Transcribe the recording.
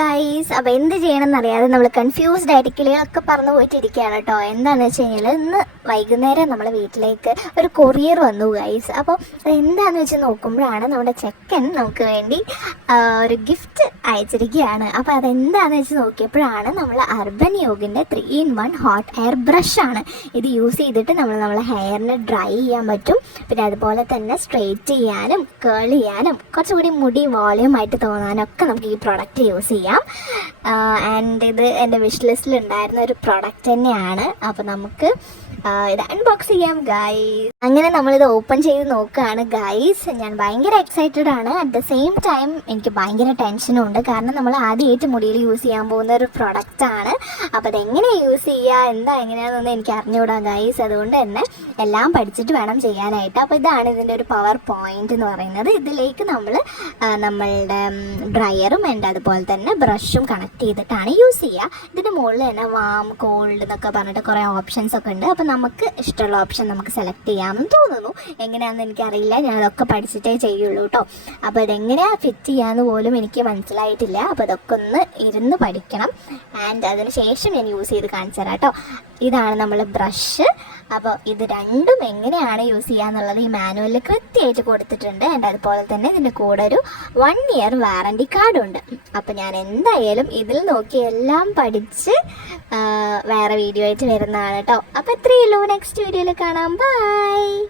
Guys, അപ്പോൾ എന്ത് ചെയ്യണമെന്ന് അറിയാതെ നമ്മൾ കൺഫ്യൂസ്ഡ് ആയിട്ട് കിളികളൊക്കെ പറന്നു പോയിട്ടിരിക്കുകയാണ് കേട്ടോ. എന്താണെന്ന് വെച്ച് കഴിഞ്ഞാൽ ഇന്ന് വൈകുന്നേരം നമ്മുടെ വീട്ടിലേക്ക് ഒരു കൊറിയർ വന്നു ഗൈസ്. അപ്പോൾ എന്താണെന്ന് വെച്ച് നോക്കുമ്പോഴാണ് നമ്മുടെ ചെക്കൻ നമുക്ക് വേണ്ടി ഒരു ഗിഫ്റ്റ് അയച്ചിരിക്കുകയാണ്. അപ്പോൾ അതെന്താണെന്ന് വെച്ച് നോക്കിയപ്പോഴാണ് നമ്മൾ അർബൻ യോഗിൻ്റെ 3-in-1 ഹോട്ട് എയർ ബ്രഷാണ്. ഇത് യൂസ് ചെയ്തിട്ട് നമ്മളെ ഹെയറിന് ഡ്രൈ ചെയ്യാൻ പറ്റും. പിന്നെ അതുപോലെ തന്നെ സ്ട്രെയിറ്റ് ചെയ്യാനും കേൾ ചെയ്യാനും കുറച്ചുകൂടി മുടി വോളിയം ആയിട്ട് തോന്നാനൊക്കെ നമുക്ക് ഈ പ്രൊഡക്റ്റ് യൂസ് ചെയ്യാം. ആൻഡ് ഇത് എൻ്റെ വിഷ് ലിസ്റ്റിൽ ഉണ്ടായിരുന്ന ഒരു പ്രൊഡക്റ്റ് തന്നെയാണ്. അപ്പോൾ നമുക്ക് ഇത് അൺബോക്സ് ചെയ്യാം ഗൈസ്. അങ്ങനെ നമ്മളിത് ഓപ്പൺ ചെയ്ത് നോക്കുകയാണ് ഗൈസ്. ഞാൻ ഭയങ്കര എക്സൈറ്റഡ് ആണ്. അറ്റ് ദ സെയിം ടൈം എനിക്ക് ഭയങ്കര ടെൻഷനും ഉണ്ട്. കാരണം നമ്മൾ ആദ്യമായിട്ട് മുടിയിൽ യൂസ് ചെയ്യാൻ പോകുന്ന ഒരു പ്രൊഡക്റ്റാണ്. അപ്പോൾ അതെങ്ങനെ യൂസ് ചെയ്യുക, എങ്ങനെയാണെന്നൊന്നും എനിക്ക് അറിഞ്ഞുകൂടാ ഗൈസ്. അതുകൊണ്ട് തന്നെ എല്ലാം പഠിച്ചിട്ട് വേണം ചെയ്യാനായിട്ട്. അപ്പോൾ ഇതാണ് ഇതിൻ്റെ ഒരു പവർ പോയിന്റ് എന്ന് പറയുന്നത്. ഇതിലേക്ക് നമ്മളുടെ ഡ്രയറും ആൻഡ് അതുപോലെ തന്നെ ബ്രഷും കണക്ട് ചെയ്തിട്ടാണ് യൂസ് ചെയ്യുക. ഇതിൻ്റെ മുകളിൽ തന്നെ വാം, കോൾഡ് എന്നൊക്കെ പറഞ്ഞിട്ട് കുറേ ഓപ്ഷൻസ് ഒക്കെ ഉണ്ട്. അപ്പോൾ നമുക്ക് ഇഷ്ടമുള്ള ഓപ്ഷൻ നമുക്ക് സെലക്ട് ചെയ്യാമെന്ന് തോന്നുന്നു. എങ്ങനെയാണെന്ന് എനിക്കറിയില്ല, ഞാൻ അതൊക്കെ പഠിച്ചിട്ടേ ചെയ്യുള്ളൂ കേട്ടോ. അപ്പോൾ ഇതെങ്ങനെയാണ് ഫിറ്റ് ചെയ്യാമെന്ന് പോലും എനിക്ക് മനസ്സിലായിട്ടില്ല. അപ്പോൾ അതൊക്കെ ഒന്ന് ഇരുന്ന് പഠിക്കണം. ആൻഡ് അതിന് ശേഷം ഞാൻ യൂസ് ചെയ്ത് കാണിച്ചു തരാം കേട്ടോ. ഇതാണ് നമ്മൾ ബ്രഷ്. അപ്പോൾ ഇത് രണ്ടും എങ്ങനെയാണ് യൂസ് ചെയ്യുക എന്നുള്ളത് ഈ മാനുവലിൽ കൃത്യമായിട്ട് കൊടുത്തിട്ടുണ്ട്. ആൻഡ് അതുപോലെ തന്നെ ഇതിൻ്റെ കൂടെ ഒരു 1 ഇയർ വാറണ്ടി കാർഡും ഉണ്ട്. അപ്പോൾ ഞാൻ എന്തായാലും ഇതിൽ നോക്കി എല്ലാം പഠിച്ച് വേറെ വീഡിയോ ആയിട്ട് വരുന്നതാണ് കേട്ടോ. അപ്പോൾ ഇത്രയേ ഉള്ളൂ. നെക്സ്റ്റ് വീഡിയോയിൽ കാണാം. ബൈ.